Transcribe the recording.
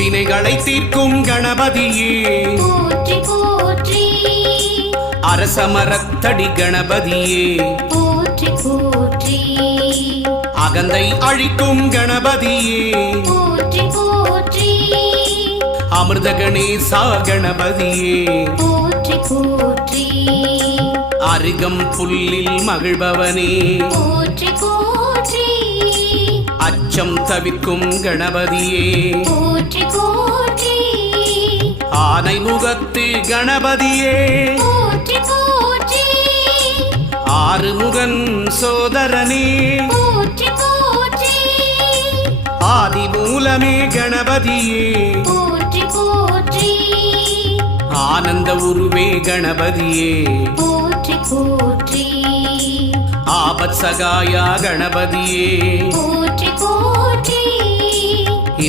வினைகளை தீர்க்கும் கணபதியே போற்றி போற்றி அரசமரத்தடி கணபதியே போற்றி போற்றி அகந்தை அழிக்கும் கணபதியே போற்றி போற்றி அமிர்த கணேசா கணபதியே போற்றி போற்றி அருகம் புல்லில் மகிழ்பவனே போற்றி போற்றி அச்சம் தவிர்க்கும் கணபதியே போற்றி போற்றி ஆனை முகத்து கணபதியே போற்றி போற்றி ஆறுமுகன் சோதரனே போற்றி போற்றி ஆதி மூலமே கணபதியே போற்றி போற்றி ஆனந்த உருவே கணபதியே போற்றி போற்றி ஆபத் சகாயா கணபதியே போற்றி